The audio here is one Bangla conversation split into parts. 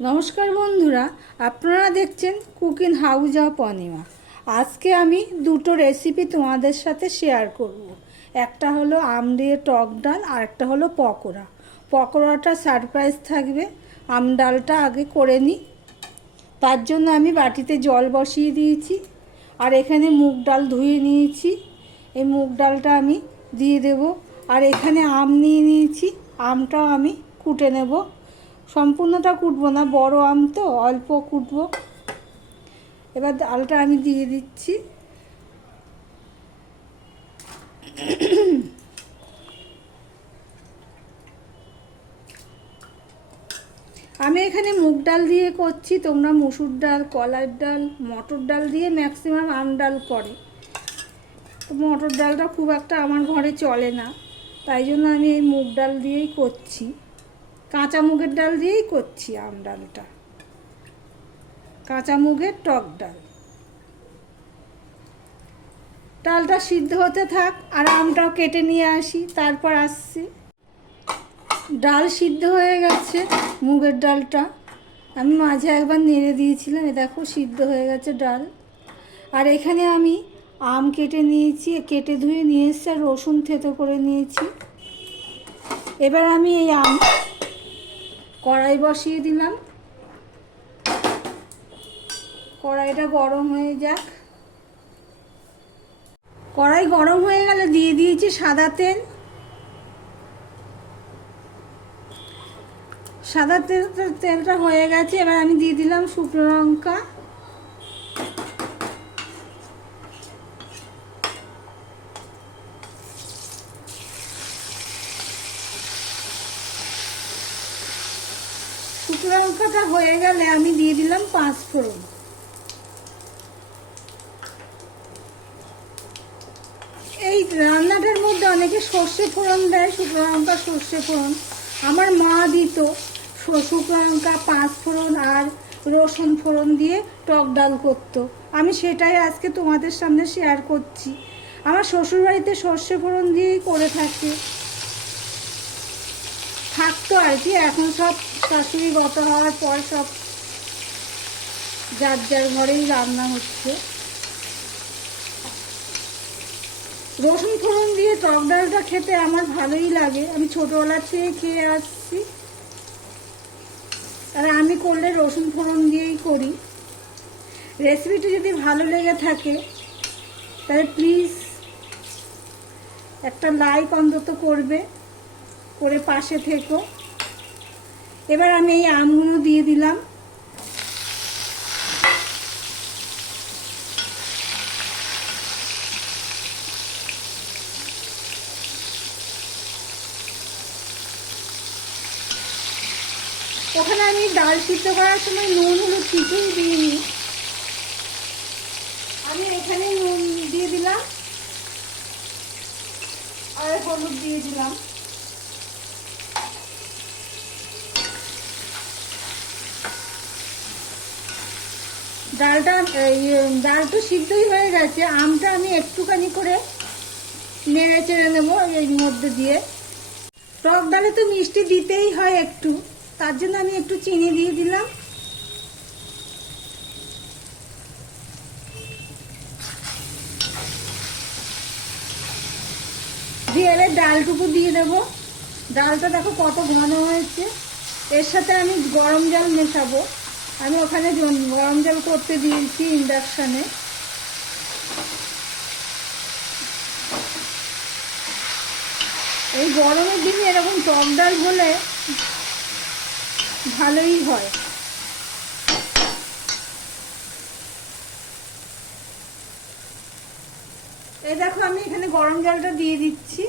নমস্কার বন্ধুরা, আপনারা দেখছেন কুকিং হাউস অফ অনিমা। আজকে আমি দুটো রেসিপি তোমাদের সাথে শেয়ার করব। একটা হলো আম দিয়ে টক ডাল, আর একটা হলো পকোড়া। পকোড়াটা সারপ্রাইজ থাকবে। আম ডালটা আগে করে নিই তার জন্য আমি বাটিতে জল বসিয়ে দিয়েছি। আর এখানে মুগ ডাল ধুয়ে নিয়েছি। এই মুগ ডালটা আমি দিয়ে দেব। আর এখানে আম নিয়ে নিয়েছি। আমটাও আমি কুটে নেব। সম্পূর্ণটা কুটবো না, বড় আম তো, অল্প কুটবো। এবার ডালটা আমি দিয়ে দিচ্ছি। আমি এখানে মুগ ডাল দিয়ে করছি, তোমরা মুসুর ডাল, কলার ডাল, মটর ডাল দিয়ে ম্যাক্সিমাম আম ডাল করে। তো মটর ডালটা খুব একটা আমার ঘরে চলে না, তাই জন্য আমি এই মুগ ডাল দিয়েই করছি। কাঁচা মুগের ডাল দিয়েই করছি আম ডালটা। কাঁচা মুগের টক ডাল। ডালটা সিদ্ধ হতে থাক আর আমটাও কেটে নিয়ে আসি, তারপর আসছি। ডাল সিদ্ধ হয়ে গেছে মুগের ডালটা। আমি মাঝে একবার নেড়ে দিয়েছিলাম, এ দেখো সিদ্ধ হয়ে গেছে ডাল। আর এখানে আমি আম কেটে নিয়েছি, কেটে ধুয়ে নিয়ে এসছি আর রসুন থেতো করে নিয়েছি। এবার আমি এই আম কড়াই বসিয়ে দিলাম। কড়াইটা গরম হয়ে যাক। কড়াই গরম হয়ে গেলে দিয়ে দিয়েছি সাদা তেল। সাদা তেল, তেলটা হয়ে গেছে, এবার আমি দিয়ে দিলাম শুকনো লঙ্কা। লঙ্কাটা হয়ে গেলে আমি দিয়ে দিলাম পাঁচ ফোড়ন। এই রান্নাটার মধ্যে অনেকে সর্ষে ফোড়ন দেয় শুকনো সর্ষে ফোড়ন। আমার মা দিত শুকনো লঙ্কা পাঁচ ফোড়ন আর রসুন ফোড়ন দিয়ে টক ডাল করতো। আমি সেটাই আজকে তোমাদের সামনে শেয়ার করছি। আমার শ্বশুরবাড়িতে সর্ষে ফোড়ন দিয়েই করে থাকে। থাকতো আর কি, এখন সব শাশুড়ি গত হওয়ার পর সব যার যার ঘরেই রান্না হচ্ছে। রসুন ফোড়ন দিয়ে টক ডালটা খেতে আমার ভালোই লাগে। আমি ছোটোবেলার থেকে খেয়ে আসছি। আর আমি করলে রসুন ফোড়ন দিয়েই করি। রেসিপিটি যদি ভালো লেগে থাকে, তাহলে প্লিজ একটা লাইক অন্তত করবে। করে পাশে থেকো। এবার আমি এই আমগুলো দিয়ে দিলাম। ওখানে আমি ডাল সিদ্ধ করার সময় নুন হলুদ কিছুই দিইনি। আমি এখানে নুন দিয়ে দিলাম। আর হলুদ দিয়ে দিলাম। ডালটা ডাল তো সিদ্ধই হয়ে গেছে। আমটা আমি একটুখানি করে নেড়ে চেড়ে নেব এর মধ্যে দিয়ে। টক ডালে তো মিষ্টি দিতেই হয় একটু। তার জন্য আমি একটু চিনি দিয়ে দিলাম। দিয়ে এবার ডালটুকু দিয়ে দেবো। ডালটা দেখো কত ঘন হয়েছে। এর সাথে আমি গরম জল মেশাবো। আমি ওখানে গরম জল করতে দিয়েছি ইন্ডাকশানে এই গরমের দিনে এরকম টক ডাল হলে ভালোই হয়। এই দেখো, আমি এখানে গরম জলটা দিয়ে দিচ্ছি।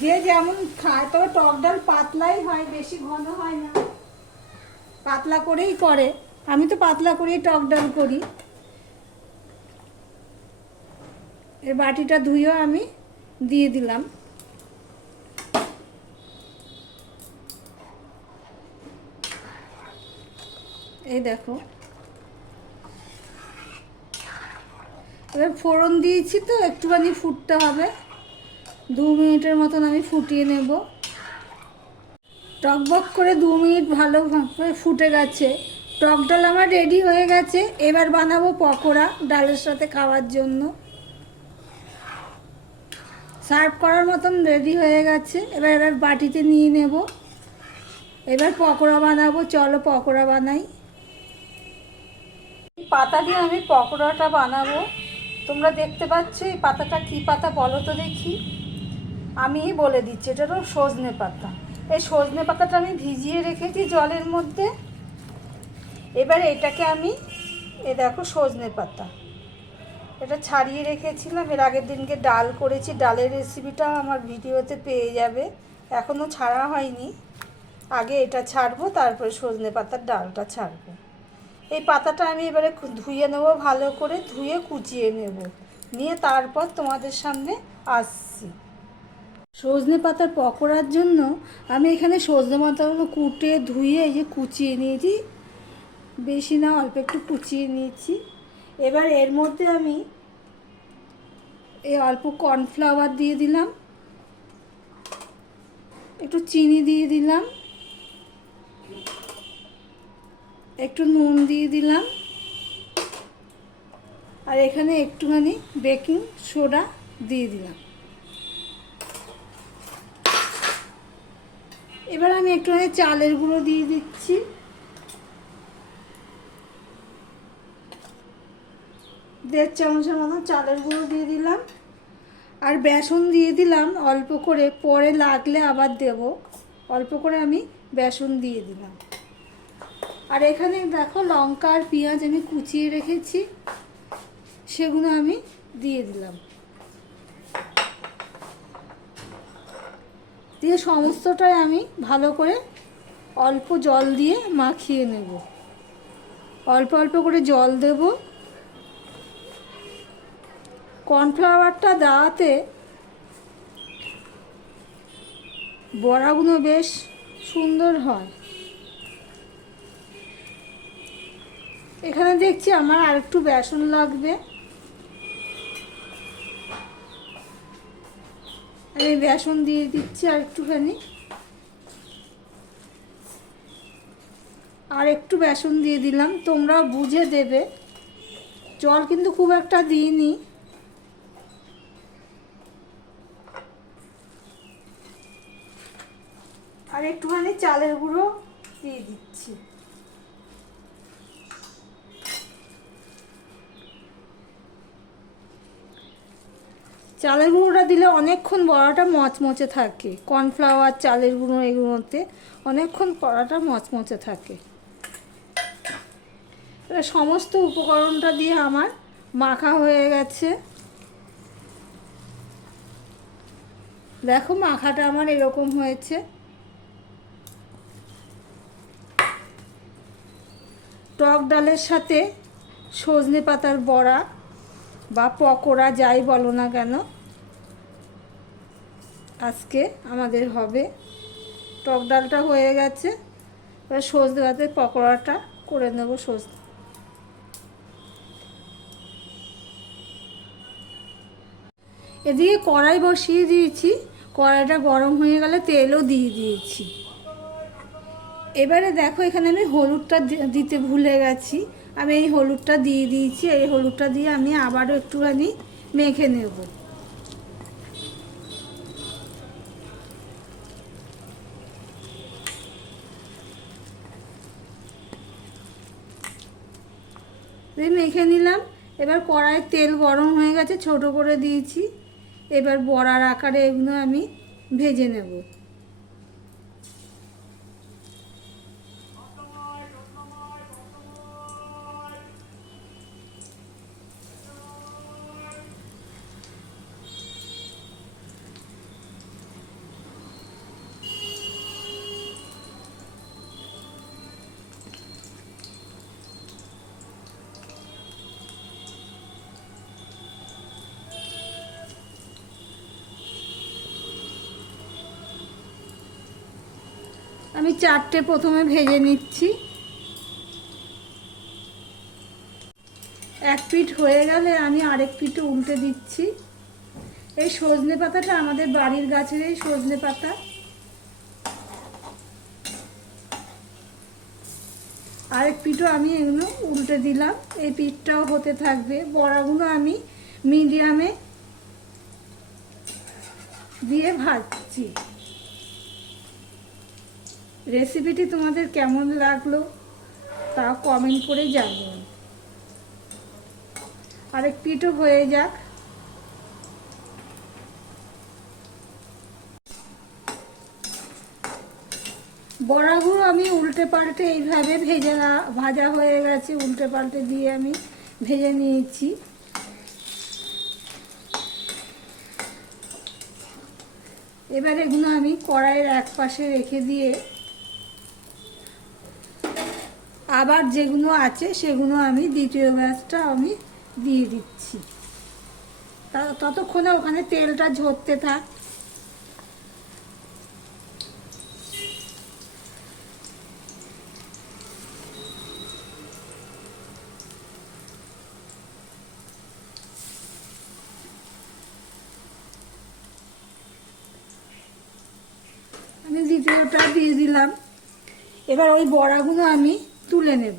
যে যেমন খায়, তবে টক ডাল পাতলাই হয়, বেশি ঘন হয় না। পাতলা করেই করে। আমি তো পাতলা করেই টক ডাল করি। এর বাটিটা ধুয়েও আমি দিয়ে দিলাম। এই দেখো। এবার ফোড়ন দিয়েছি তো, একটুখানি ফুটতে হবে। দু মিনিটের মতন আমি ফুটিয়ে নেব। টকবক করে দু মিনিট ভালো ফুটে গেছে। টক ডাল আমার রেডি হয়ে গেছে। এবার বানাবো পকোড়া ডালের সাথে খাওয়ার জন্য। সার্ভ করার মতন রেডি হয়ে গেছে। এবার এবার বাটিতে নিয়ে নেব। এবার পকোড়া বানাবো। চলো পকোড়া বানাই। পাতা দিয়ে আমি পকোড়াটা বানাবো। তোমরা দেখতে পাচ্ছ এই পাতাটা কী পাতা বলো তো দেখি। আমি বলে দিচ্ছি, এটা হলো সজনে পাতা। এই সজনে পাতাটা আমি ভিজিয়ে রেখেছি জলের মধ্যে। এবার এটাকে আমি, এ দেখো সজনে পাতা। এটা ছাড়িয়ে রেখেছিলাম। এর আগের দিনকে ডাল করেছি। ডালের রেসিপিটাও আমার ভিডিওতে পেয়ে যাবে। এখনও ছাড়া হয়নি। আগে এটা ছাড়বো, তারপরে সজনে পাতার ডালটা ছাড়বো। এই পাতাটা আমি এবারে ধুয়ে নেব ভালো করে, ধুয়ে কুচিয়ে নেব। নিয়ে তারপর তোমাদের সামনে আসছি। সজনে পাতার পকোড়ার জন্য আমি এখানে সজনে পাতাগুলো কুটে, ধুয়ে এই যে কুচিয়ে নিয়েছি। বেশি না, অল্প একটু কুচিয়ে নিয়েছি। এবার এর মধ্যে আমি এই অল্প কর্নফ্লাওয়ার দিয়ে দিলাম। একটু চিনি দিয়ে দিলাম। একটু নুন দিয়ে দিলাম। আর এখানে একটুখানি বেকিং সোডা দিয়ে দিলাম। এবার আমি একটুখানি চালের গুঁড়ো দিয়ে দিচ্ছি। দেড় চামচের মতন চালের গুঁড়ো দিয়ে দিলাম। আর বেসন দিয়ে দিলাম অল্প করে, পরে লাগলে আবার দেব। অল্প করে আমি বেসন দিয়ে দিলাম। আর এখানে দেখো লঙ্কা আর পেঁয়াজ আমি কুচিয়ে রেখেছি, সেগুলো আমি দিয়ে দিলাম। দিয়ে সমস্তটাই আমি ভালো করে অল্প জল দিয়ে মাখিয়ে নেব। অল্প অল্প করে জল দেব। কর্নফ্লাওয়ারটা দেওয়াতে বড়াগুলো বেশ সুন্দর হয়। এখানে দেখছি আমার আর একটু বেসন লাগবে। আমি বেসন দিয়ে দিচ্ছি আর একটুখানি। আর একটু বেসন দিয়ে দিলাম, তোমরা বুঝে দেবে। জল কিন্তু খুব একটা দিইনি। আর একটুখানি চালের গুঁড়ো দিয়ে দিচ্ছি। চালের গুঁড়োটা দিলে অনেকক্ষণ বড়াটা মচমচে থাকে। কর্নফ্লাওয়ার, চালের গুঁড়ো এগুলোতে অনেকক্ষণ পড়াটা মচমচে থাকে। এবার সমস্ত উপকরণটা দিয়ে আমার মাখা হয়ে গেছে। দেখো মাখাটা আমার এরকম হয়েছে। টক ডালের সাথে সজনে পাতার বড়া বা পকোড়া, যাই বলো না কেন, আজকে আমাদের হবে। টক ডালটা হয়ে গেছে। এবার সজনে পাতার পকোড়াটা করে নেব সজনে এদিকে কড়াই বসিয়ে দিয়েছি। কড়াইটা গরম হয়ে গেলে তেলও দিয়ে দিয়েছি। এবারে দেখো এখানে আমি হলুদটা দিতে ভুলে গেছি। আমি এই হলুদটা দিয়ে দিয়েছি, এই হলুদটা দিয়ে আমি আবারও একটুখানি মেখে নেব। মেখে নিলাম। এবার কড়াইয়ের তেল গরম হয়ে গেছে, ছোট করে দিয়েছি। এবার বড়ার আকারে এগুলো আমি ভেজে নেব। আমি চারটে প্রথমে ভেজে নিচ্ছি। এক পিঠ হয়ে গেলে আমি আরেক পিঠে উল্টে দিচ্ছি। এই সজনে পাতাটা আমাদের বাড়ির গাছের এই সজনে পাতা। আরেক পিঠও আমি এগুলো উল্টে দিলাম। এই পিঠটাও হতে থাকবে। বড়াগুলো আমি মিডিয়ামে দিয়ে ভাজছি। রেসিপিটি তোমাদের কেমন লাগল, তা কমেন্ট করে জানিও। আরেক পিঠও হয়ে যাক। বড়াগুলো আমি উল্টে পাল্টে এইভাবে ভেজে ভাজা হয়ে গেছে, উল্টে পাল্টে দিয়ে আমি ভেজে নিয়েছি। এবার এগুলো আমি কড়াইয়ের এক পাশে রেখে দিয়ে আবার যেগুলো আছে সেগুলো আমি দ্বিতীয় ব্যাচটা আমি দিয়ে দিচ্ছি। ততক্ষণে ওখানে তেলটা ঝরতে থাক। আমি দ্বিতীয়টা দিয়ে দিলাম। এবার ওই বড়াগুলো আমি তুলে নেব।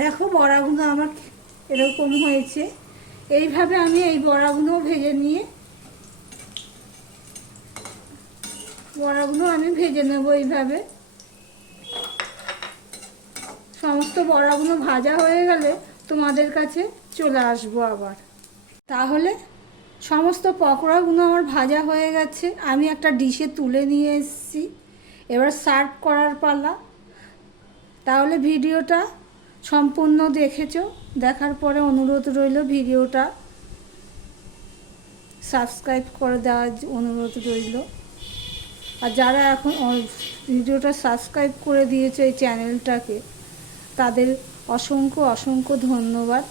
দেখো বড়াগুলো আমার এরকম হয়েছে। এইভাবে আমি এই বড়াগুলো ভেজে নিয়ে বড়াগুলো আমি ভেজে নেব এইভাবে। সমস্ত বড়াগুলো ভাজা হয়ে গেলে তোমাদের কাছে চলে আসব আবার। তাহলে সমস্ত পকোড়াগুলো আমার ভাজা হয়ে গেছে। আমি একটা ডিশে তুলে নিয়ে এসেছি। এবার সার্ভ করার পালা। তাহলে ভিডিওটা সম্পূর্ণ দেখেছ। দেখার পরে অনুরোধ রইল ভিডিওটা সাবস্ক্রাইব করে দেওয়ার অনুরোধ রইল। আর যারা এখন ভিডিওটা সাবস্ক্রাইব করে দিয়েছে এই চ্যানেলটাকে, তাদের অসংখ্য অসংখ্য ধন্যবাদ।